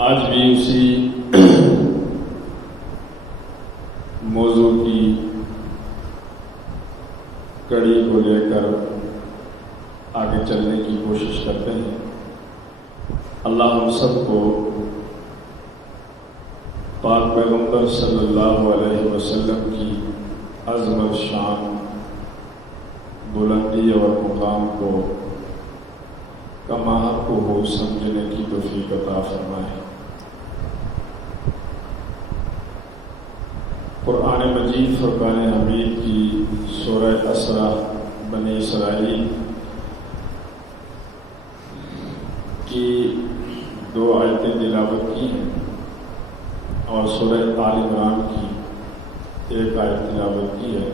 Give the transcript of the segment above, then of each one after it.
آج بھی اسی موضوع کی کڑی کو لے کر آگے چلنے کی کوشش کرتے ہیں۔ اللہ ہم سب کو پاک پیغمبر صلی اللہ علیہ وسلم کی عظمت، شان، بلندی اور مقام کو کما حق ہو سمجھنے کی توفیق عطا فرمائے۔ قرآن مجید فرقان حمید کی سورہ اسرا بنی اسرائیل کی 2 آیتیں تلاوت کی ہیں اور سورہ آل عمران کی 1 آیت تلاوت کی ہے۔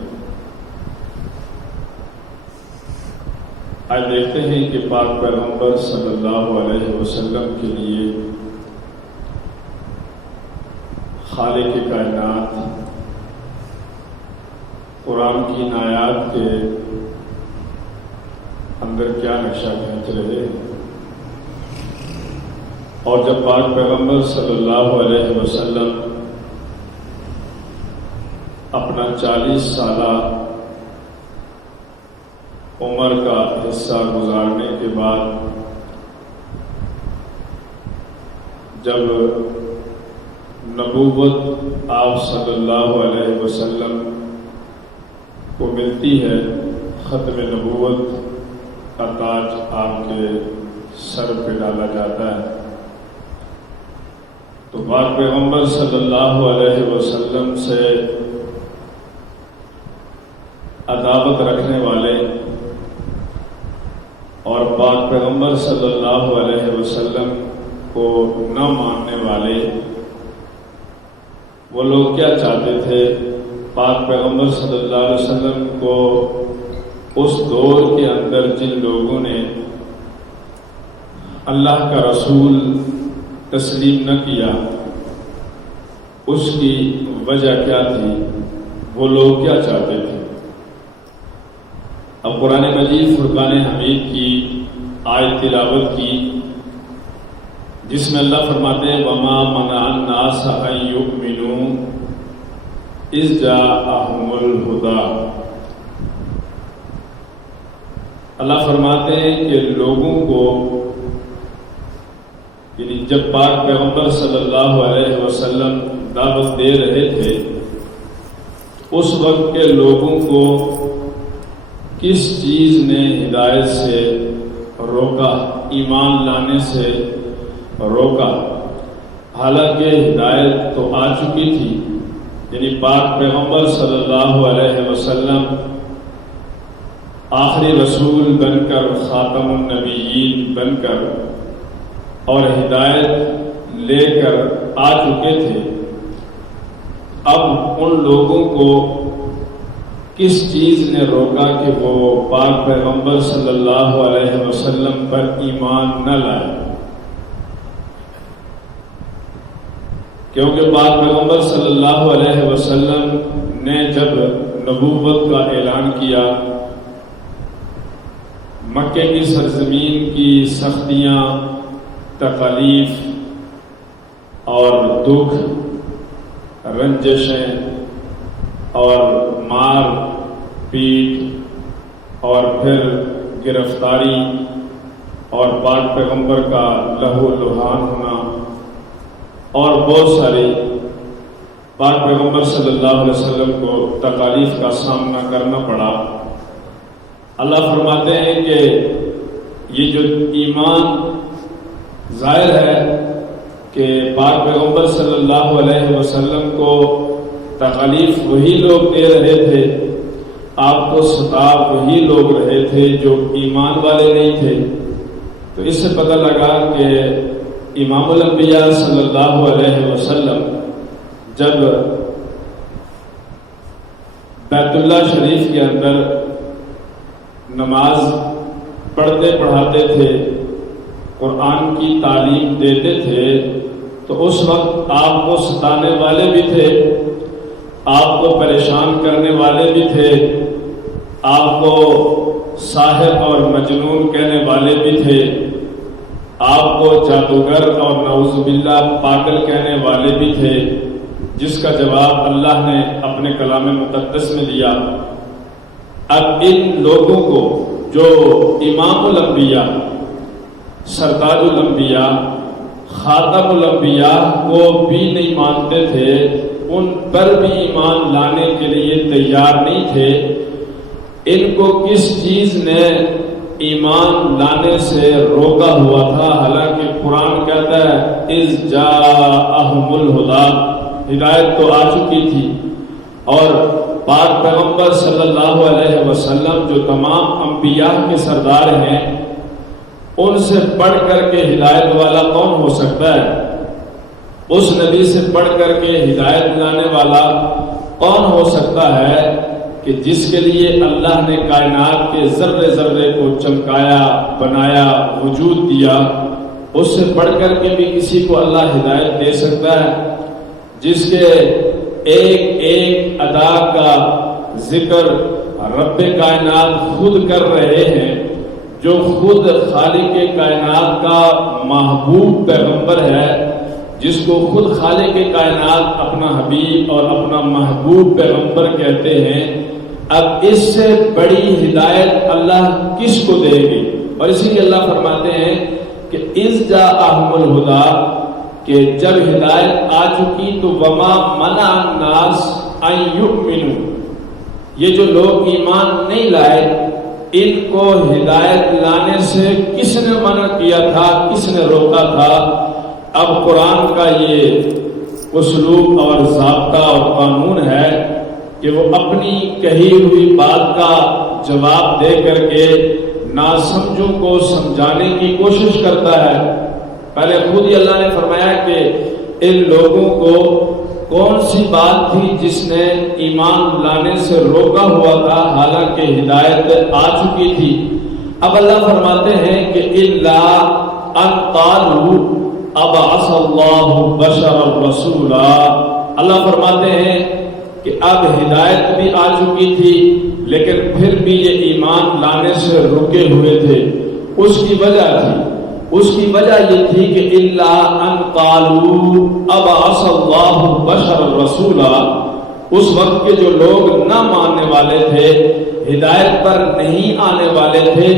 آج دیکھتے ہیں کہ پاک پیغمبر صلی اللہ علیہ وسلم کے لیے خالق کائنات قرآن کی ان آیات کے اندر کیا نقشہ کھینچ رہے ہیں، اور جب پاک پیغمبر صلی اللہ علیہ وسلم اپنا 40 سالہ عمر کا حصہ گزارنے کے بعد جب نبوت آپ صلی اللہ علیہ وسلم کو ملتی ہے، ختم نبوت کا تاج آپ کے سر پہ ڈالا جاتا ہے، تو پاک پیغمبر صلی اللہ علیہ وسلم سے عداوت رکھنے والے اور پاک پیغمبر صلی اللہ علیہ وسلم کو نہ ماننے والے وہ لوگ کیا چاہتے تھے؟ پاک پیغمبر صلی اللہ علیہ وسلم کو اس دور کے اندر جن لوگوں نے اللہ کا رسول تسلیم نہ کیا، اس کی وجہ کیا تھی؟ وہ لوگ کیا چاہتے تھے؟ اب قرآن مجید فرقان حمید کی آیت تلاوت کی، جس میں اللہ فرماتے ہیں وَمَا مَنَعَ النَّاسَ أَن يُؤْمِنُوا إِذْ جَاءَهُمُ الْهُدَىٰ۔ اللہ فرماتے ہیں کہ لوگوں کو، یعنی جب پاک پیغمبر صلی اللہ علیہ وسلم دعوت دے رہے تھے، اس وقت کے لوگوں کو کس چیز نے ہدایت سے روکا، ایمان لانے سے روکا؟ حالانکہ ہدایت تو آ چکی تھی، یعنی پاک پیغمبر صلی اللہ علیہ وسلم آخری رسول بن کر، خاتم النبیین بن کر اور ہدایت لے کر آ چکے تھے۔ اب ان لوگوں کو کس چیز نے روکا کہ وہ پاک پیغمبر صلی اللہ علیہ وسلم پر ایمان نہ لائے؟ کیونکہ پاک پیغمبر صلی اللہ علیہ وسلم نے جب نبوت کا اعلان کیا، مکے کی سرزمین کی سختیاں، تکالیف اور دکھ، رنجشیں اور مار پیٹ اور پھر گرفتاری اور پاک پیغمبر کا لہو لہان ہونا اور بہت ساری پاک پیغمبر صلی اللہ علیہ وسلم کو تکالیف کا سامنا کرنا پڑا۔ اللہ فرماتے ہیں کہ یہ جو ایمان ظاہر ہے کہ پاک پیغمبر صلی اللہ علیہ وسلم کو تکالیف وہی لوگ دے رہے تھے، آپ کو ستا وہی لوگ رہے تھے جو ایمان والے نہیں تھے، تو اس سے پتہ لگا کہ امام الانبیاء صلی اللہ علیہ وسلم جب بیت اللہ شریف کے اندر نماز پڑھتے پڑھاتے تھے، قرآن کی تعلیم دیتے تھے، تو اس وقت آپ کو ستانے والے بھی تھے، آپ کو پریشان کرنے والے بھی تھے، آپ کو ساحر اور مجنون کہنے والے بھی تھے، آپ کو جادوگر اور نعوذ باللہ پاگل کہنے والے بھی تھے، جس کا جواب اللہ نے اپنے کلام مقدس میں دیا۔ اب ان لوگوں کو جو امام الانبیاء، سردار الانبیاء، خاتم الانبیاء کو بھی نہیں مانتے تھے، ان پر بھی ایمان لانے کے لیے تیار نہیں تھے، ان کو کس چیز نے ایمان لانے سے روکا ہوا تھا؟ حالانکہ قرآن کہتا ہے اذ جاءہم الہدی، ہدایت تو آ چکی تھی، اور پاک پیغمبر صلی اللہ علیہ وسلم جو تمام انبیاء کے سردار ہیں، ان سے بڑھ کر کے ہدایت والا کون ہو سکتا ہے؟ اس نبی سے بڑھ کر کے ہدایت لانے والا کون ہو سکتا ہے کہ جس کے لیے اللہ نے کائنات کے ذرے ذرے کو چمکایا، بنایا، وجود دیا؟ اس سے بڑھ کر کے بھی کسی کو اللہ ہدایت دے سکتا ہے؟ جس کے ایک ایک ادا کا ذکر رب کائنات خود کر رہے ہیں، جو خود خالق کائنات کا محبوب پیغمبر ہے، جس کو خود خالق کائنات اپنا حبیب اور اپنا محبوب پیغمبر کہتے ہیں، اب اس سے بڑی ہدایت اللہ کس کو دے گی؟ اور اسی لیے اللہ فرماتے ہیں کہ اذ جاءہم الہدی، کہ جب ہدایت آ چکی تو وما منع الناس ان یؤمنوا، یہ جو لوگ ایمان نہیں لائے، ان کو ہدایت لانے سے کس نے منع کیا تھا، کس نے روکا تھا؟ اب قرآن کا یہ اسلوب اور ضابطہ اور قانون ہے کہ وہ اپنی کہی ہوئی بات کا جواب دے کر کے ناسمجھوں کو سمجھانے کی کوشش کرتا ہے۔ پہلے خود ہی اللہ نے فرمایا کہ ان لوگوں کو کون سی بات تھی جس نے ایمان لانے سے روکا ہوا تھا، حالانکہ ہدایت آ چکی تھی۔ اب اللہ فرماتے ہیں کہ الا ان قالوا ابعث اللہ بشرا رسولا، اللہ فرماتے ہیں کہ اب ہدایت بھی آ چکی تھی، لیکن پھر بھی یہ ایمان لانے سے رکے ہوئے تھے۔ اس کی وجہ یہ تھی کہ الا ان قالوا ابعث اللہ بشرا رسولا، اس وقت کے جو لوگ نہ ماننے والے تھے، ہدایت پر نہیں آنے والے تھے،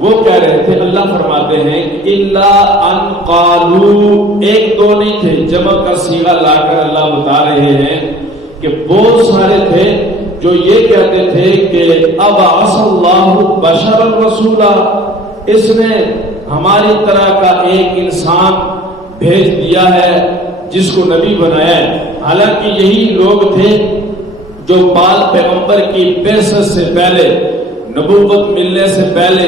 وہ کہہ رہے تھے، اللہ فرماتے ہیں الا ان قالوا، ایک دو نہیں تھے، جمع کا صیغہ لا کر اللہ بتا رہے ہیں کہ بہت سارے تھے جو یہ کہتے تھے کہ ابعث اللہ بشرا رسولا، اس نے ہماری طرح کا ایک انسان بھیج دیا ہے جس کو نبی بنایا ہے۔ حالانکہ یہی لوگ تھے جو پاک پیغمبر کی بعثت سے پہلے، نبوت ملنے سے پہلے،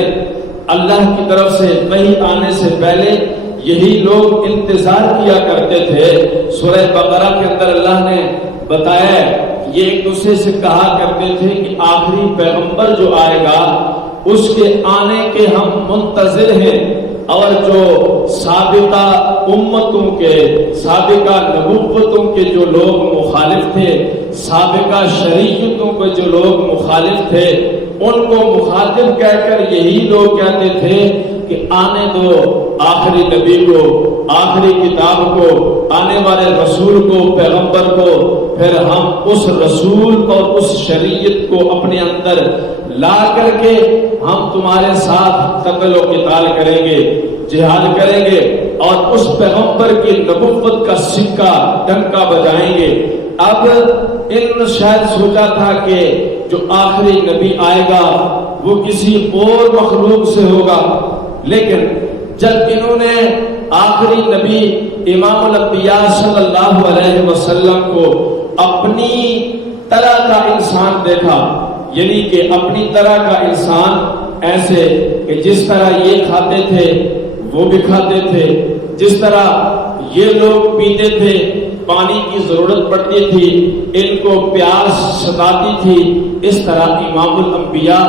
اللہ کی طرف سے وحی آنے سے پہلے یہی لوگ انتظار کیا کرتے تھے۔ سورہ بقرہ کے اندر اللہ نے بتایا، یہ ایک دوسرے سے کہا کرتے تھے کہ آخری پیغمبر جو آئے گا اس کے آنے کے ہم منتظر ہیں، اور جو سابقہ امتوں کے، سابقہ نبوتوں کے جو لوگ مخالف تھے، سابقہ شریعتوں کے جو لوگ مخالف تھے، ان کو مخاطب کہہ کر یہی لوگ کہتے تھے کہ آنے دو آخری نبی کو، آخری کتاب کو، آنے والے رسول کو، پیغمبر کو، پھر ہم اس رسول اور اس شریعت کو اپنے اندر لا کر کے ہم تمہارے ساتھ قتل و قتال کریں گے، جہاد کریں گے، اور اس پیغمبر کی نبوت کا سکہ ڈنکا بجائیں گے۔ اب انہوں نے شاید سوچا تھا کہ جو آخری نبی آئے گا وہ کسی اور مخلوق سے ہوگا، لیکن جب انہوں نے آخری نبی امام الانبیاء صلی اللہ علیہ وسلم کو اپنی طرح کا انسان دیکھا، یعنی کہ اپنی طرح کا انسان ایسے کہ جس طرح یہ کھاتے تھے وہ بھی کھاتے تھے، جس طرح یہ لوگ پیتے تھے، پانی کی ضرورت پڑتی تھی، ان کو پیاس ستاتی تھی، اس طرح امام الانبیاء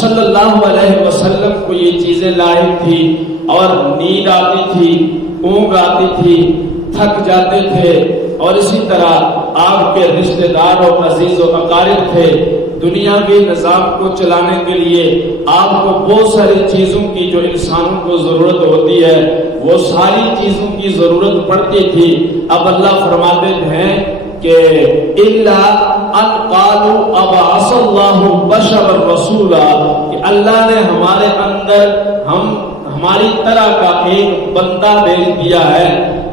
صلی اللہ علیہ وسلم کو یہ چیزیں لاحق تھی، اور نیند آتی تھی، اونگ آتی تھی، تھک جاتے تھے، اور اسی طرح آپ کے رشتہ دار اور عزیز و اقارب تھے۔ دنیاوی نظام کو چلانے کے لیے آپ کو بہت ساری چیزوں کی جو انسانوں کو ضرورت ہوتی ہے وہ ساری چیزوں کی ضرورت پڑتی تھی. اب اللہ فرماتے ہیں کہ الا ان قالوا ابعث اللہ بشرا رسولا، کہ اللہ نے ہمارے اندر ہماری طرح کا ایک بندہ بھیج دیا ہے،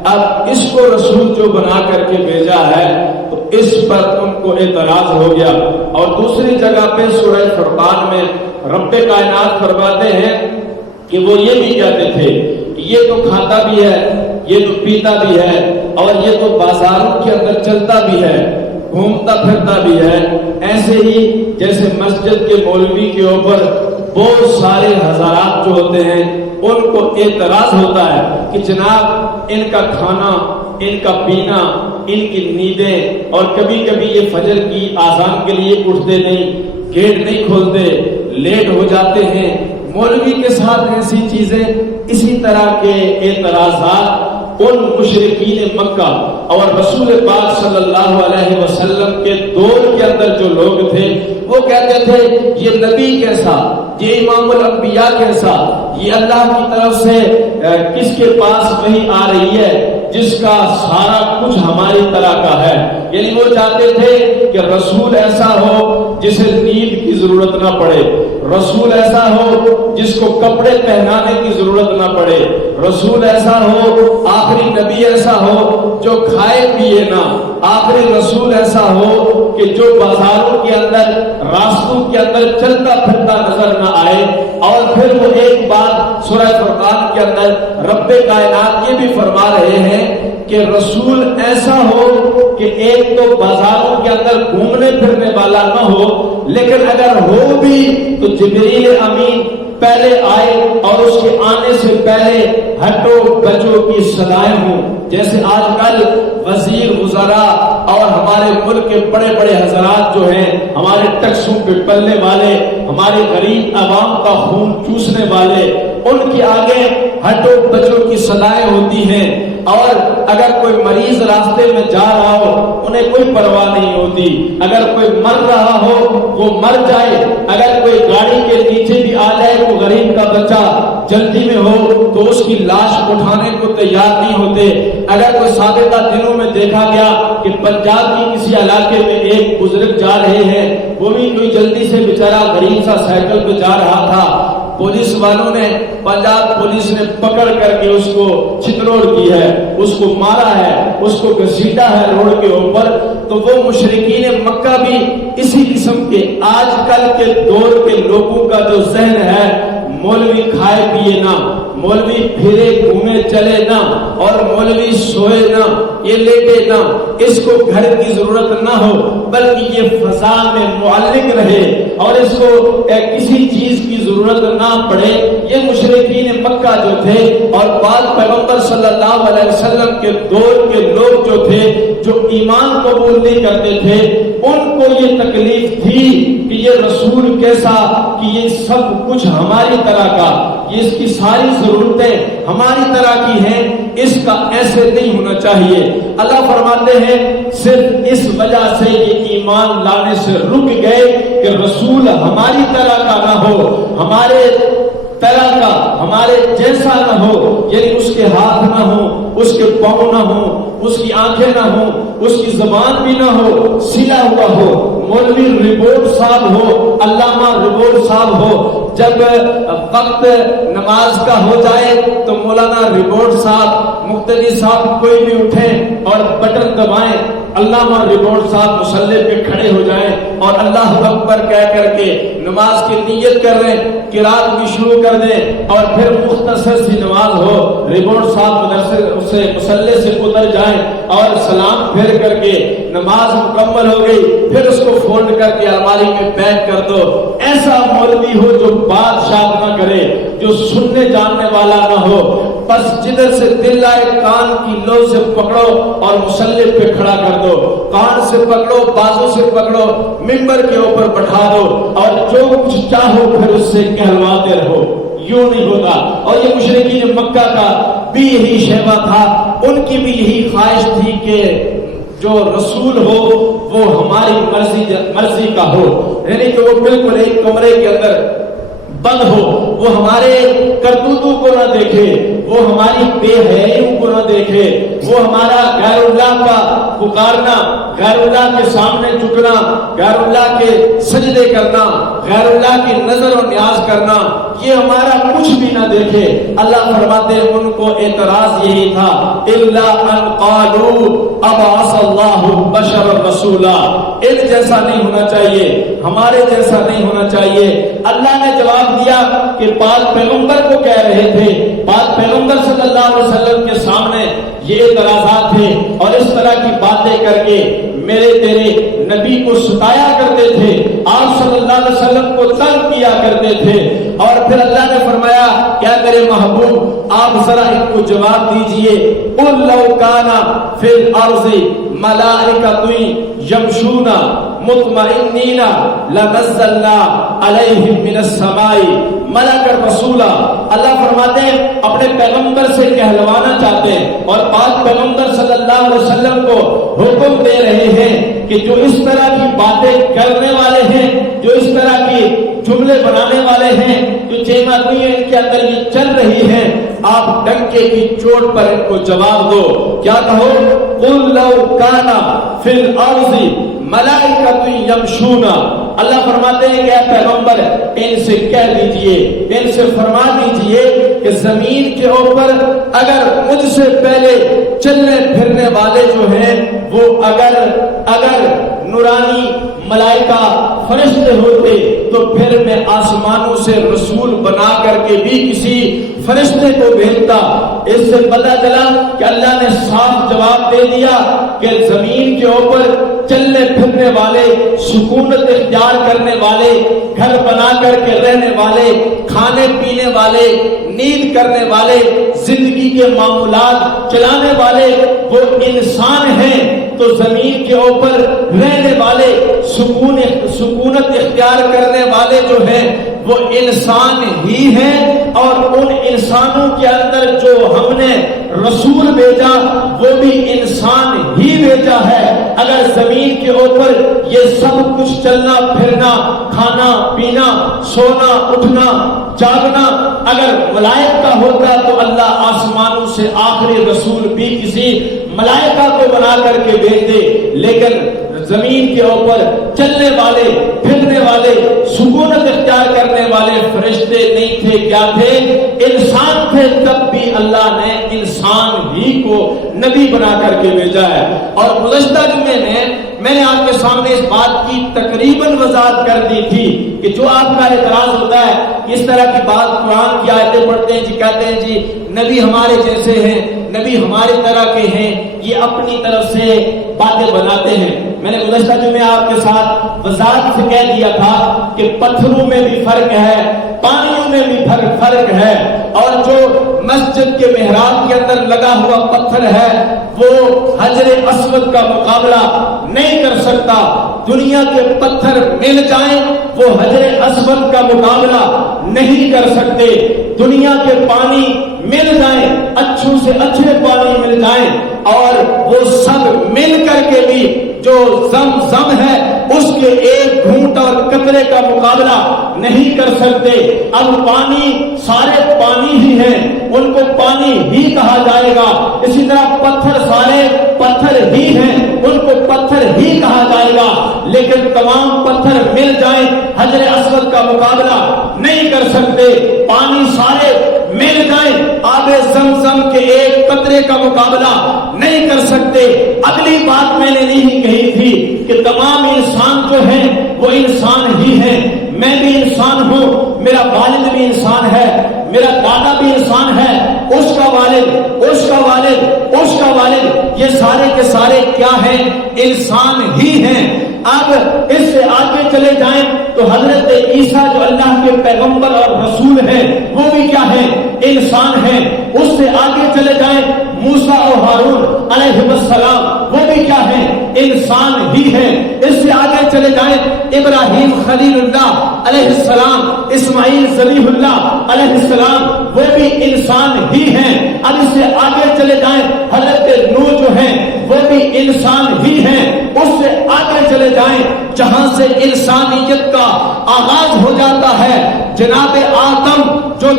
اب اس کو رسول جو بنا کر کے بھیجا ہے، تو اس پر ان کو اعتراض ہو گیا. اور دوسری جگہ پہ سورہ فرقان میں رب کائنات فرماتے ہیں کہ وہ یہ بھی کہتے تھے کہ یہ تو کھاتا بھی ہے، یہ تو پیتا بھی ہے، اور یہ تو بازاروں کے اندر چلتا بھی ہے، گھومتا پھرتا بھی ہے. ایسے ہی جیسے مسجد کے مولوی کے اوپر بہت سارے حضرات جو ہوتے ہیں ان کو اعتراض ہوتا ہے کہ جناب ان کا کھانا، ان کا پینا، ان کی نیندیں، اور کبھی کبھی یہ فجر کی آذان کے لیے اٹھتے نہیں، گیٹ نہیں کھولتے، لیٹ ہو جاتے ہیں. مولوی کے ساتھ ایسی چیزیں، اسی طرح کے اعتراضات ان مشرکین مکہ اور رسول پاک صلی اللہ علیہ وسلم کے دور کے اندر جو لوگ تھے وہ کہتے تھے یہ نبی کیسا، یہ امام الانبیاء کیسا، یہ اللہ کی طرف سے کس کے پاس وحی آ رہی ہے جس کا سارا کچھ ہماری طرح کا ہے. یعنی وہ چاہتے تھے کہ رسول ایسا ہو جسے نیند کی ضرورت نہ پڑے، رسول ایسا ہو جس کو کپڑے پہنانے کی ضرورت نہ پڑے، رسول ایسا ہو، آخری نبی ایسا ہو جو کھائے پیے نہ، آخری رسول ایسا ہو کہ جو بازاروں کے اندر، راستوں کے اندر چلتا پھرتا نظر نہ آئے. اور پھر وہ ایک بات سورہ فرقان کے اندر رب کائنات یہ بھی فرما رہے ہیں کہ رسول ایسا ہو کہ ایک تو بازاروں کے اندر گھومنے پھرنے والا نہ ہو، لیکن اگر ہو بھی تو جبریل امین پہلے آئے اور اس کے آنے سے پہلے ہٹو بچو کی صدائیں ہوں. جیسے آج کل وزیر وزراء اور ہمارے ملک کے بڑے بڑے حضرات جو ہیں، ہمارے ٹیکسوں پہ پلنے والے، ہمارے غریب عوام کا خون چوسنے والے، ان کے آگے ہٹو بچو کی صدائیں ہوتی ہیں. اور اگر کوئی مریض راستے میں جا رہا ہو انہیں کوئی پرواہ نہیں ہوتی، اگر کوئی مر رہا ہو وہ مر جائے، اگر کوئی گاڑی کے نیچے بھی آ جائے وہ غریب کا بچہ جلدی میں ہو تو اس کی لاش اٹھانے کو تیار نہیں ہوتے. اگر کوئی سابقہ دنوں میں دیکھا گیا کہ پنجاب کی کسی علاقے میں ایک بزرگ جا رہے ہیں، وہ بھی کوئی جلدی سے بیچارہ غریب سا سائیکل پہ جا رہا تھا، پولیس والوں نے، پنجاب پولیس نے پکڑ کر کے اس کو چھتروڑ کی ہے، اس کو مارا ہے، اس کو گھسیٹا ہے روڈ کے اوپر. تو وہ مشرکین مکہ بھی اسی قسم کے آج کل کے دور کے لوگوں کا جو ذہن ہے، مولوی کھائے پیے نہ، مولوی پھرے گھومے چلے نہ، اور مولوی سوئے نہ، یہ لیٹے نہ، اس کو گھر کی ضرورت نہ ہو بلکہ یہ فضا میں معلق رہے اور اس کو کسی چیز کی ضرورت نہ پڑے. یہ مشرکین مکہ جو تھے اور بعد پیغمبر صلی اللہ علیہ وسلم کے دور کے لوگ جو تھے جو ایمان قبول نہیں کرتے تھے، ان کو یہ تکلیف تھی کہ یہ رسول کیسا، کہ یہ سب کچھ ہماری طرح کا، یہ اس کی ساری ضرورتیں ہماری طرح کی ہیں، اس کا ایسے نہیں ہونا چاہیے. اللہ فرماتے ہیں صرف اس وجہ سے یہ ایمان لانے سے رک گئے کہ رسول ہماری طرح کا نہ ہو، ہمارے طرح کا، ہمارے جیسا نہ ہو. یعنی اس کے ہاتھ نہ ہو، اس کے پاؤں نہ ہو، اس کی آنکھیں نہ ہو، اس کی زبان بھی نہ ہو، سلا ہوا ہو، مولوی رپورٹ صاحب ہو، علامہ رپورٹ صاحب ہو. جب وقت نماز کا ہو جائے تو مولانا رپورٹ صاحب، مقتدی صاحب کوئی بھی اٹھیں اور بٹن دبائیں، علامہ رپورٹ صاحب مصلی پہ کھڑے ہو جائیں اور اللہ اکبر کہہ کر کے نماز کی نیت کر رہے ہیں، قرات بھی شروع کر دیں، اور پھر مختصر سی نماز ہو، رپورٹ صاحب مدرسے سے مصلی سے اتر جائیں اور سلام پھیر کر کے نماز مکمل ہو گئی، پھر اس کو فولڈ کر کے الماری میں پیک کر دو. ایسا مولوی ہو جو بات شاد نہ کرے، جو سننے جاننے والا نہ ہو، بس جدھر سے دل آئے کان کی لو سے پکڑو اور مصلی پہ کھڑا کر دو، کان سے پکڑو، بازو سے پکڑو، ممبر کے اوپر بٹھا دو اور جو کچھ چاہو پھر اس سے کہلواتے رہو. یوں نہیں ہوتا. اور یہ مشرکین مکہ کا بھی یہی شیوا تھا، ان کی بھی یہی خواہش تھی کہ جو رسول ہو وہ ہماری مرضی کا ہو، یعنی کہ وہ بالکل ایک کمرے کے اندر بند ہو، وہ ہمارے کرتوتوں کو نہ دیکھے، وہ ہماری بے حیائیوں کو نہ دیکھے، وہ ہمارا غیر اللہ کا پکارنا، غیر اللہ کے سامنے جھکنا، غیر اللہ کے سجدے کرنا، غیر اللہ کی نظر و نیاز کرنا، یہ ہمارا کچھ بھی نہ دیکھے۔ اللہ فرماتے ہیں ان کو اعتراض یہی تھا، الا ان قالوا ابعث اللہ بشرا رسولا، ان جیسا نہیں ہونا چاہیے، ہمارے جیسا نہیں ہونا چاہیے۔ اللہ نے جواب دیا کہ پاک پیغمبر کو کہہ رہے تھے، پاک پیغمبر صلی اللہ علیہ وسلم کے سامنے یہ اعتراضات تھے اور اس طرح کی باتیں کر کے میرے تیرے نبی کو ستایا کرتے تھے، آپ صلی اللہ علیہ وسلم کو تنگ کیا کرتے تھے۔ اور پھر اللہ نے فرمایا کیا کرے محبوب، آپ ذرا ان کو جواب دیجئے، قل لو کان فی الارض ملائکۃ یمشون مطمئنین لنزلنا علیہم من السماء ملکا رسولا۔ اللہ فرماتے ہیں اپنے پیغمبر سے کہلوانا چاہتے ہیں اور پاک پیغمبر صلی اللہ علیہ وسلم کو حکم دے رہے ہیں کہ جو اس طرح کی باتیں کرنے والے ہیں، جو اس طرح کی جملے بنانے والے ہیں، جو چیماگوئیں ان کے اندر یہ چل رہی ہیں، آپ ڈنکے کی چوٹ پر ان کو جواب دو۔ کیا کہو، قل لو کان فی الارض ملائکۃ یمشون۔ اللہ فرماتے ہیں کہ اے پیغمبر ان سے کہہ دیجئے، ان سے فرما دیجئے کہ زمین کے اوپر اگر مجھ سے پہلے چلنے پھرنے والے جو ہیں وہ اگر نورانی ملائکہ فرشتے ہوتے تو پھر میں آسمانوں سے رسول بنا کر کے بھی کسی فرشتے کو بھیجتا۔ اس سے پتہ چلا کہ اللہ نے صاف جواب دے دیا کہ زمین کے اوپر چلنے پھرنے والے، سکونت اختیار کرنے والے، گھر بنا کر کے رہنے والے، کھانے پینے والے، نیند کرنے والے، زندگی کے معمولات چلانے والے وہ انسان ہیں۔ تو زمین کے اوپر رہنے والے، سکونت اختیار کرنے والے جو ہیں وہ انسان ہی ہیں، اور ان انسانوں کے اندر جو ہم نے رسول بھیجا وہ بھی انسان ہی بھیجا ہے۔ اگر زمین کے اوپر یہ سب کچھ چلنا پھرنا، کھانا پینا، سونا اٹھنا جاگنا اگر ملائکہ ہوتا تو اللہ آسمانوں سے آخری رسول بھی کسی ملائکہ کو بنا کر کے بھیج دے، لیکن زمین کے اوپر چلنے والے، پھرنے والے، سکونت اختیار کرنے والے فرشتے نہیں تھے، کیا تھے؟ انسان تھے۔ تب بھی اللہ نے انسان ہی کو نبی بنا کر کے بھیجا ہے۔ اور گزشتہ جمعے میں نے آپ کے سامنے اس بات کی تقریباً وضاحت کر دی تھی کہ جو آپ کا اعتراض ہوتا ہے اس طرح کی بات، قرآن کی آیتیں پڑھتے ہیں جی، کہتے ہیں جی نبی ہمارے جیسے ہیں، نبی ہمارے طرح کے ہیں، یہ اپنی طرف سے باتیں بناتے ہیں۔ میں نے گزشتہ جمعے آپ کے ساتھ وضاحت سے کہہ دیا تھا کہ پتھروں میں بھی فرق ہے، پانیوں میں بھی فرق ہے، اور جو مسجد کے محراب کے اندر لگا ہوا پتھر ہے وہ حجر اسود کا مقابلہ نہیں کر سکتا۔ دنیا کے پتھر مل جائیں وہ حجر اسود کا مقابلہ نہیں کر سکتے۔ دنیا کے پانی مل جائیں، اچھوں سے اچھے پانی مل جائیں، اور وہ سب مل کر کے بھی جو زمزم ہے اس کے ایک گھونٹ اور قطرے کا مقابلہ نہیں کر سکتے۔ اب پانی سارے پانی ہی ہیں، ان کو پانی ہی کہا جائے گا۔ اسی طرح پتھر سارے پتھر ہی ہیں، ان کو پتھر ہی کہا جائے گا، لیکن تمام پتھر مل جائیں حجر اسود کا مقابلہ نہیں کر سکتے۔ پانی سارے مل جائیں آب زمزم کے ایک قطرے کا مقابلہ نہیں کر سکتے۔ اگلی بات میں نے نہیں کہی تھی کہ تمام انسان جو ہیں وہ انسان ہی ہیں، میں بھی انسان ہوں، میرا والد بھی انسان ہے، میرا دادا بھی انسان ہے، اس کا والد، اس کا والد، اس کا والد، یہ سارے کے سارے کیا ہیں؟ انسان ہی ہیں۔ اب اس سے آگے چلے جائیں تو حضرت عیسیٰ جو اللہ کے پیغمبر اور رسول ہیں وہ بھی کیا ہیں؟ انسان ہیں۔ اس سے آگے چلے جائیں موسیٰ اور ہارون علیہ السلام، وہ بھی کیا ہیں؟ انسان ہی ہیں۔ اس سے آگے چلے جائیں ابراہیم خلیل اللہ علیہ السلام، اسماعیل ذبیح اللہ علیہ السلام، وہ بھی انسان ہی ہیں۔ اب اس سے آگے چلے جائیں حضرت نوح جو ہیں وہ بھی انسان ہی ہیں۔ اس سے آگے چلے جائیں جہاں سے انسانیت کا آغاز ہو جاتا ہے. جناب آدم جو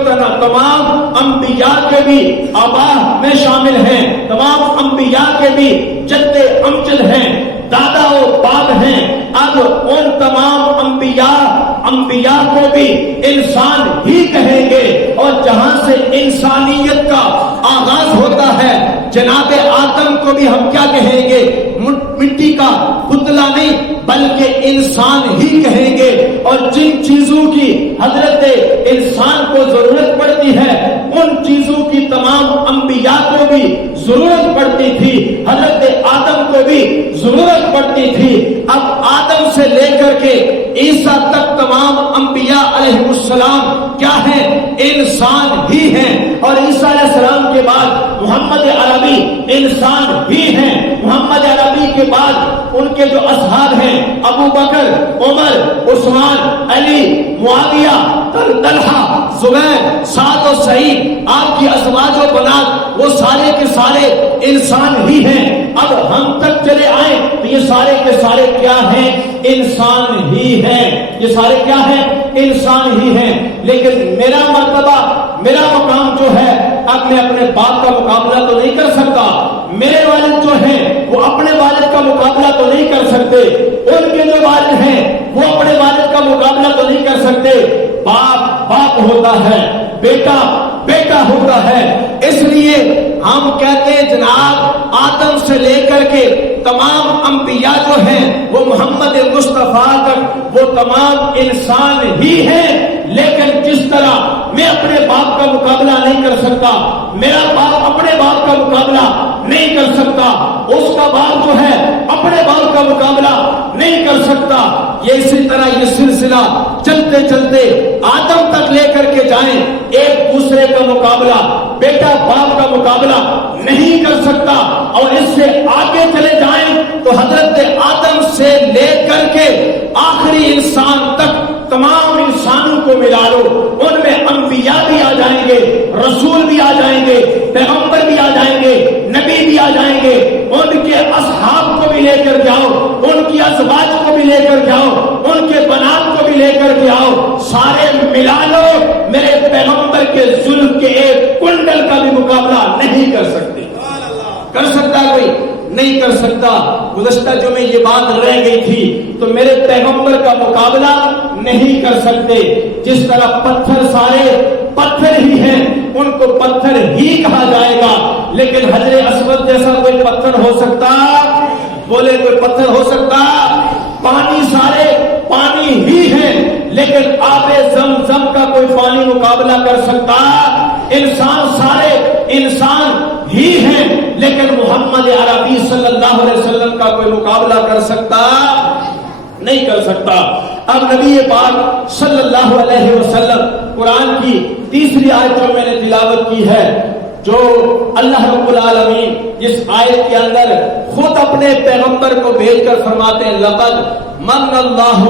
تمام انبیاء کے بھی آبا میں شامل ہیں, تمام انبیاء کے بھی جد امجد ہیں, دادا و باپ ہیں, اب ان تمام انبیاء کو بھی انسان ہی کہیں گے. اور جہاں سے انسانیت کا آغاز ہوتا ہے جناب آدم کو بھی ہم کیا کہیں گے؟ مٹی کا پتلا نہیں بلکہ انسان ہی کہیں گے. اور جن چیزوں کی حضرت انسان کو ضرورت پڑتی ہے ان چیزوں کی تمام انبیاء کو بھی ضرورت پڑتی تھی, حضرت آدم کو بھی ضرورت پڑتی تھی. اب آدم سے لے کر کے عیسیٰ تک تمام انبیاء علیہ السلام کیا ہیں؟ انسان ہی ہیں. اور عیسیٰ علیہ السلام کے بعد محمد عربی انسان ہی ہیں. محمد عربی کے بعد ان کے جو اصحاب ہیں ابو بکر, عمر, عثمان, علی, معاویہ, طلحہ, زبیر, سعد و سعید, آپ کی ازواج و بنات وہ سارے کے سارے انسان ہی ہیں. اب ہم تک چلے آئے تو یہ سارے کے سارے کیا ہیں؟ انسان ہی ہیں. یہ سارے کیا ہیں؟ انسان ہی ہیں. لیکن میرا مرتبہ, میرا مقام جو ہے, اب میں اپنے باپ کا مقابلہ تو نہیں کر سکتا. میرے والد جو ہیں وہ اپنے والد کا مقابلہ تو نہیں کر سکتے. ان کے جو والد ہیں وہ اپنے والد کا مقابلہ تو نہیں کر سکتے. باپ باپ ہوتا ہے, بیٹا بیٹا ہوتا ہے. اس لیے ہم کہتے ہیں جناب آدم سے لے کر کے تمام انبیاء جو ہیں وہ محمد مصطفیٰ تک وہ تمام انسان ہی ہیں. لیکن جس طرح میں اپنے باپ کا مقابلہ نہیں کر سکتا, میرا باپ اپنے باپ کا مقابلہ نہیں کر سکتا, اس کا باپ جو ہے اپنے باپ کا مقابلہ نہیں کر سکتا, یہ اسی طرح یہ سلسلہ چلتے چلتے آدم تک لے کر کے جائیں. ایک دوسرے کا مقابلہ بیٹا باپ کا مقابلہ نہیں کر سکتا. اور اس سے آگے چلے جائیں تو حضرت آدم سے لے کر کے آخری انسان تک تمام انسانوں کو ملا لو, ان میں انبیاء بھی آ جائیں گے, رسول بھی آ جائیں گے, پیغمبر بھی آ جائیں گے, نبی بھی آ جائیں گے. ان کے اصحاب کو بھی لے کر جاؤ, ان کی ازواج کو بھی لے کر جاؤ, ان کے بنات کو بھی لے کر کے آؤ, سارے ملا لو, میرے پیغمبر کے ظلم کے ایک کنڈل کا بھی مقابلہ نہیں کر سکتے. کر سکتا کوئی؟ نہیں کر سکتا. گزشتہ جو میں یہ بات رہ گئی تھی تو میرے پیغمبر کا مقابلہ نہیں کر سکتے. جس طرح پتھر سارے پتھر ہی ہیں, ان کو پتھر ہی کہا جائے گا. لیکن حجر اسود جیسا کوئی پتھر ہو سکتا؟ بولے کوئی پتھر ہو سکتا؟ پانی سارے پانی ہی ہیں, لیکن آب زمزم کا کوئی پانی مقابلہ کر سکتا؟ انسان سارے انسان ہی ہیں, لیکن محمد عربی صلی اللہ علیہ وسلم کا کوئی مقابلہ کر سکتا؟ نہیں کر سکتا. اب نبی پاک صلی اللہ علیہ وسلم قرآن کی تیسری آیت جو میں نے تلاوت کی ہے, جو اللہ رب العالمین اس آیت کے اندر خود اپنے پیغمبر کو بھیج کر فرماتے ہیں لقد من اللہ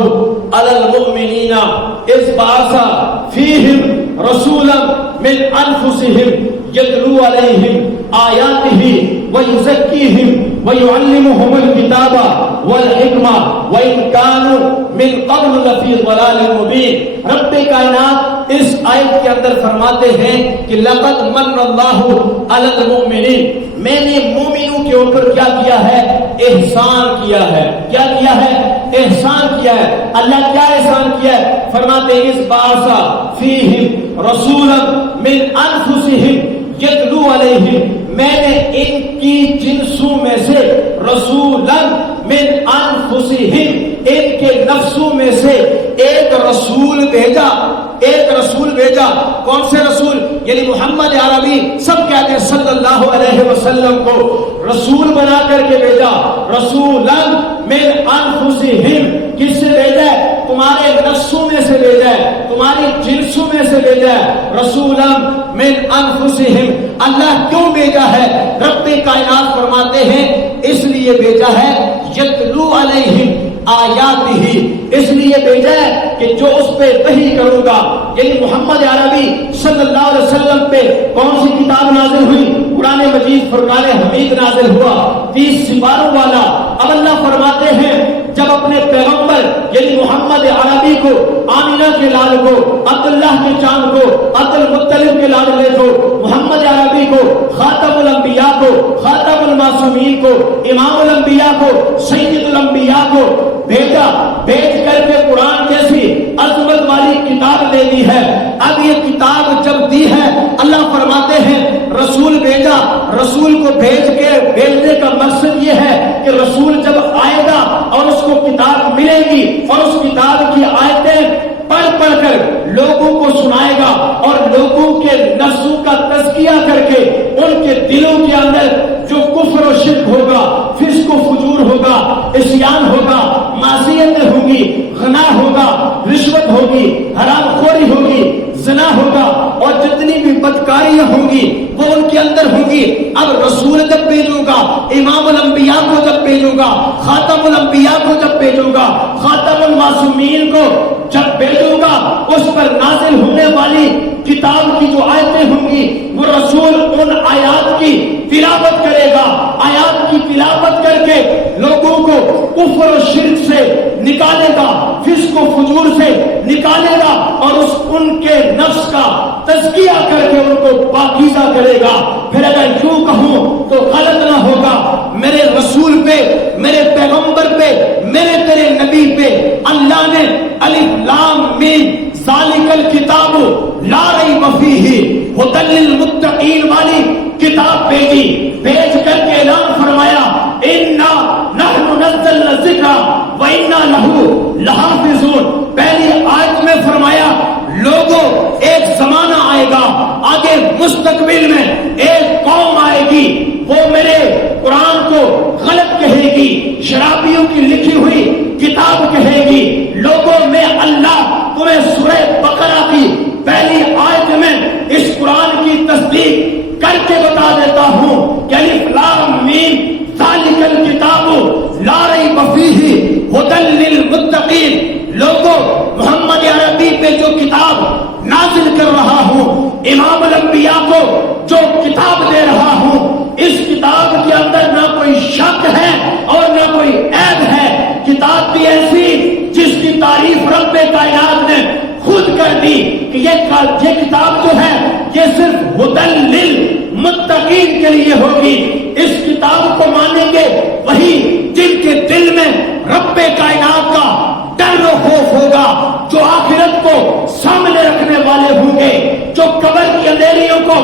علی المؤمنین اذ بعث فیہم رسولا من انفسہم یتلو علیہم آیاتہ ویزکیہم ویعلمہم الکتاب والحکمہ وإن کانوا من قبل لفی ضلال مبین. رب کائنات اس آیت کے اندر فرماتے ہیں کہ لقد من اللہ علی المؤمنین, میں نے مومنوں کے اوپر کیا کیا ہے؟ احسان کیا ہے. کیا کیا ہے؟ احسان کیا ہے. اللہ کیا احسان کیا ہے؟ فرماتے ہیں اس بعث فیہم رسولا من انفسہم یتلو علیہم, میں نے ان کی جنسوں میں سے رسولا من انفسہم, ان کے نفسوں میں سے ایک رسول بھیجا. ایک رسول بھیجا. کون سے رسول؟ یعنی محمد عربی سب کہتے ہیں صلی اللہ علیہ وسلم کو رسول بنا کر کے بھیجا. رسولا من انفسہم, کس سے بھیجا ہے؟ تمہارے نفسوں میں سے بھیجا ہے, تمہاری جنسوں میں سے بھیجا ہے. رسولا من انفسہم. اللہ کیوں بھیجا ہے؟ رب کائنات فرماتے ہیں اس لیے بھیجا ہے یتلو علیہم آیاتہ, اس لیے بھیجا ہے کہ جو اس پہ وحی کروں گا, یعنی محمد عربی صلی اللہ علیہ وسلم پہ کون سی کتاب نازل ہوئی؟ قرآن مجید فرقان حمید نازل ہوا 30 سپاروں والا. اب اللہ فرماتے ہیں جب اپنے پیغمبر یعنی محمد عربی کو، آمینہ کے لال کو، عبداللہ کے چاند کو، عبد المطلب کے لاڈلے کو، محمد عربی کو، خاتم الانبیاء کو، خاتم المعصومین کو، امام الانبیاء کو، سید الانبیاء کو بھیجا، بھیج کر کے قرآن جیسی عظمت والی کتاب دے دی ہے. اب یہ کتاب جب دی ہے اللہ فرماتے ہیں رسول بھیجا. رسول کو بھیجنے کا مقصد یہ ہے کہ رسول جب آئے گا اور اس کو کتاب ملے گی اور اس کتاب کی آیتیں پڑھ کر لوگوں کو سنائے گا اور لوگوں کے نفسوں کا تزکیہ کر کے ان کے دلوں کے اندر جو کفر و شرک ہوگا، فسق و فجور ہوگا، عصیان ہوگا، معصیتیں ہوں گی، غنا ہوگا، رشوت ہوگی، حرام خوری ہوگی، زنا ہوگا اور جتنی بھی بدکاریاں ہوں گی وہ ان کے اندر ہوں گی. اب رسول جب بھیجوں گا، امام الانبیاء کو جب بھیجوں گا، خاتم الانبیاء کو جب بھیجوں گا، خاتم المعصومین کو جب بھیجوں گا، اس پر نازل ہونے والی کتاب کی جو آیتیں ہوں گی وہ رسول ان آیات کی تلاوت کرے گا. آیات کی تلاوت کر کے لوگوں کو کفر و شرک سے نکالے گا، فسق و فجور سے نکالے گا اور ان کے نفس کا تزکیہ کر کے ان کو پاکیزہ کرے گا. پھر اگر یوں کہوں تو غلط نہ ہوگا، میرے رسول پہ، میرے پیغمبر پہ، میرے تیرے نبی پہ اللہ نے الف لام میم ذالک الکتاب لا ریب فیہ ھدی للمتقین والی کتاب بھیجی. بھیج کر کے اعلان فرمایا انا نحن نزلنا الذکر وانا لہ لحافظون. پہلی آیت میں فرمایا لوگوں ایک زمانہ آئے گا، آگے مستقبل میں ایک قوم آئے گی، وہ میرے قرآن کو غلط کہے گی، شرابیوں کی لکھی ہوئی کتاب کہے گی. لوگوں میں اللہ تمہیں سورہ بقرہ کی پہلی آیت میں اس قرآن کی تصدیق کر کے بتا دیتا ہوں کہ الف لام میم ذالک الکتاب لا ریب فیہ ھدی للمتقین. لوگوں محمد عربی پہ جو کتاب نازل کر رہا ہوں، امام الانبیاء کو جو کتاب دے رہا ہوں، اس کتاب کے اندر نہ کوئی شک ہے اور نہ کوئی عیب ہے. کتاب بھی ایسی جس کی تعریف رب کائنات نے خود کر دی کہ یہ کتاب جو ہے یہ صرف ھدی للمتقین کے لیے ہوگی. اس کتاب کو مانیں گے وہی جن کے دل میں رب کائنات کا ڈر و خوف ہوگا، جو آخرت کو سامنے رکھنے والے ہوں گے، جو قبر کی اندھیریوں کو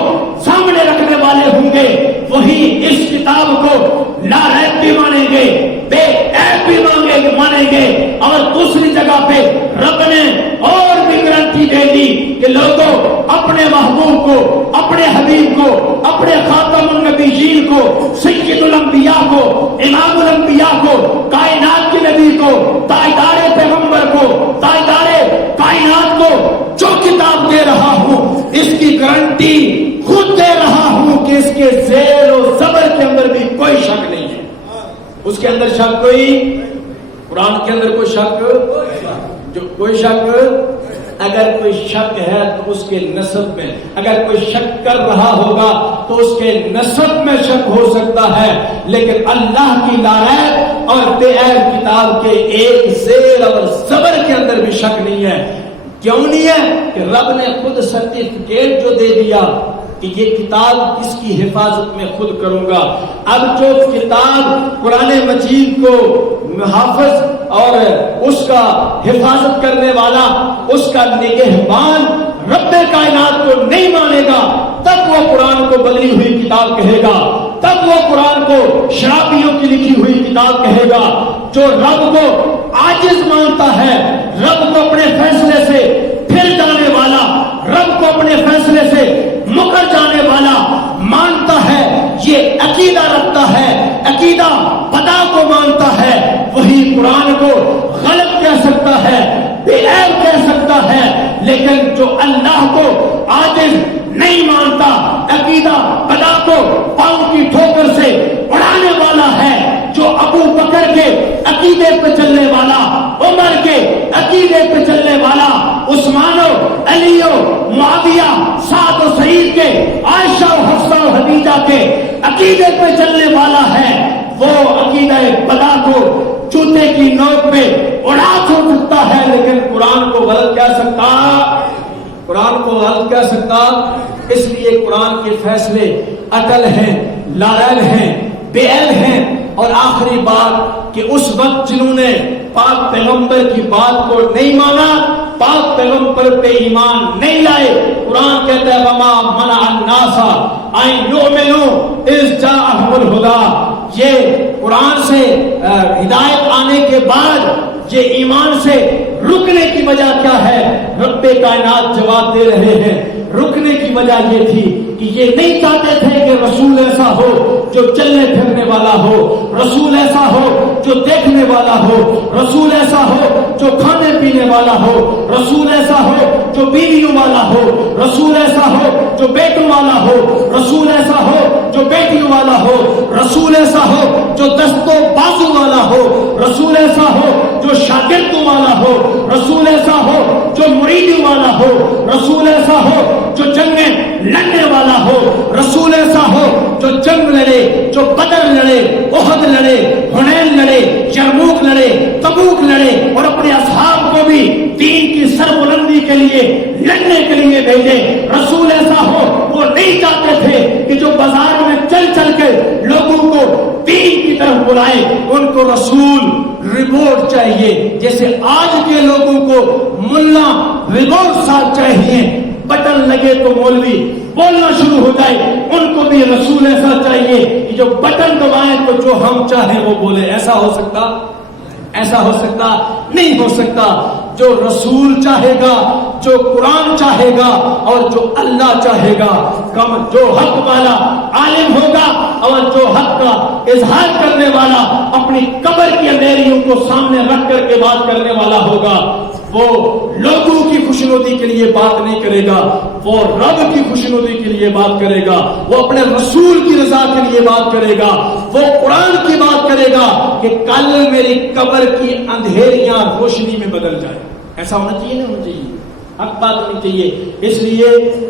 سامنے رکھنے والے ہوں گے، وہی اس کتاب کو لا ریب بھی مانیں گے، بے عیب بھی مانیں گے. اور دوسری جگہ پہ رب نے اور بھی گارنٹی دے دی کہ لوگوں اپنے محبوب کو، اپنے حبیب کو، اپنے خاتم النبیین کو، سید الانبیاء کو، امام الانبیاء کو، کائنات کے نبی کو، تاجدار پیغمبر کو، تاجدار کائنات کو جو کتاب دے رہا ہوں اس کی گارنٹی خود دے رہا ہوں کہ اس کے زیر و زبر کے اندر بھی کوئی شک نہیں ہے. اس کے اندر شک کوئی، قرآن کے اندر کوئی شک، جو کوئی شک، اگر کوئی شک ہے تو اس کے نسب میں، اگر کوئی شک کر رہا ہوگا تو اس کے نسب میں شک ہو سکتا ہے، لیکن اللہ کی لا ریب اور بے عیب کتاب کے ایک زیر اور زبر کے اندر بھی شک نہیں ہے. کیوں نہیں ہے؟ کہ رب نے خود سرٹیفکیٹ جو دے دیا کہ یہ کتاب اس کی حفاظت میں خود کروں گا. اب جو کتاب قرآن مجید کو محافظ اور اس کا حفاظت کرنے والا، اس کا نگہبان رب کائنات کو نہیں مانے گا، تب وہ قرآن کو بدلی ہوئی کتاب کہے گا، تب وہ قرآن کو شرابیوں کی لکھی ہوئی کتاب کہے گا. جو رب کو عاجز مانتا ہے، رب کو اپنے فیصلے سے پھر جانے والا، رب کو اپنے فیصلے سے مکر جانے والا مانتا ہے، یہ عقیدہ رکھتا ہے، عقیدہ خدا کو مانتا ہے، وہی قرآن کو غلط کہہ سکتا ہے، بے عیب کہہ سکتا ہے. لیکن جو اللہ کو عاجز نہیں مانتا، عقیدہ خدا کو پاؤں کی ٹھوکر سے اڑانے والا ہے، جو ابو بکر کے عقیدے پہ چلنے والا، عمر کے عقیدے پہ چلنے والا، عثمان و علی و معاویہ، سعد و سعید کے، عائشہ و حفصہ و حدیجہ کے عقیدے پہ چلنے والا ہے وہ عقیدہ بدا کو جوتے کی نوک پہ اڑا چھوڑ سکتا ہے، لیکن قرآن کو غلط کہہ سکتا، قرآن کو غلط کہہ سکتا۔ اس لیے قرآن کے فیصلے اٹل ہیں، لاریل ہیں، بے عیب ہیں۔ اور آخری بات کہ اس وقت جنہوں نے پاک پیغمبر کی بات کو نہیں مانا، پاک پیغمبر پہ ایمان نہیں لائے، قرآن کہتا ہے وما منع الناس ان یؤمنوا اذ جاءهم الہدی۔ یہ قرآن سے ہدایت آنے کے بعد یہ ایمان سے رکنے کی وجہ کیا ہے؟ رب کائنات جواب دے رہے ہیں، رکنے کی وجہ یہ تھی کہ یہ نہیں چاہتے تھے کہ رسول ایسا ہو جو چلنے پھرنے والا ہو، رسول ایسا ہو جو دیکھنے والا ہو، رسول ایسا ہو جو کھانے پینے والا ہو، رسول ایسا ہو جو بیویوں والا ہو، رسول ایسا ہو جو بیٹوں والا ہو، رسول ایسا ہو جو بیٹیوں والا ہو، رسول ایسا ہو جو دستوں بازو والا ہو، رسول ایسا ہو جو شاگردوں والا ہو، رسول ایسا ہو جو مریدوں والا ہو، رسول ایسا ہو جو جنگیں لڑنے والا ہو، رسول ایسا ہو جو جنگ لڑے، جو بدر لڑے، احد لڑے، حنین لڑے، یرموک لڑے، تبوک لڑے، اور اپنے اصحاب کو بھی دین کی سربلندی کے لیے لڑنے کے لیے بھیجے۔ رسول ایسا ہو وہ نہیں چاہتے تھے کہ جو بازار میں چل چل کے لوگوں کو دین کی طرف بلائے، ان کو رسول رپورٹ چاہیے، جیسے آج کے لوگوں کو ملا رپورٹ ساتھ چاہیے، بٹن لگے تو مولوی بولنا شروع ہو جائے، ان کو بھی رسول ایسا چاہیے کہ جو بٹن دبائیں تو جو ہم چاہیں وہ بولے۔ ایسا ہو سکتا؟ ایسا ہو سکتا نہیں ہو سکتا۔ جو رسول چاہے گا، جو قرآن چاہے گا اور جو اللہ چاہے گا، جو حق والا عالم ہوگا اور جو حق کا اظہار کرنے والا اپنی قبر کی اندھیریوں کو سامنے رکھ کر کے بات کرنے والا ہوگا، وہ لوگوں کی خوشنودی کے لیے بات نہیں کرے گا، وہ رب کی خوشنودی کے لیے بات کرے گا، وہ اپنے رسول کی رضا کے لیے بات کرے گا، وہ قرآن کی بات کرے گا کہ کل میری قبر کی اندھیریاں روشنی میں بدل جائیں۔ ایسا ہونا چاہیے نہیں ہونا چاہیے؟ حق بات ہونی چاہیے۔ اس لیے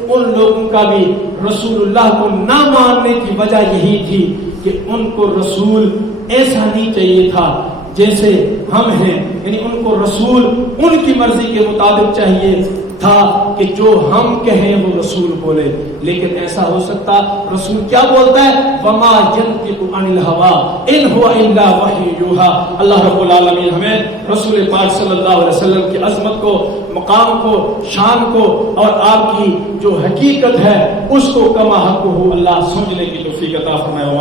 ان لوگوں کا بھی رسول اللہ کو نہ ماننے کی وجہ یہی تھی کہ ان کو رسول ایسا نہیں چاہیے تھا جیسے ہم ہیں، یعنی ان کو رسول ان کی مرضی کے مطابق چاہیے تھا کہ جو ہم کہیں وہ رسول بولے۔ لیکن ایسا ہو سکتا؟ رسول کیا بولتا ہے؟ وما ينطق عن الهوى ان هو الا وحی یوحی۔ اللہ رب العالمین ہمیں رسول پاک صلی اللہ علیہ وسلم کی عظمت کو، مقام کو، شان کو اور آپ کی جو حقیقت ہے اس کو کما حق ہو اللہ سمجھنے کی توفیق عطا فرمائے۔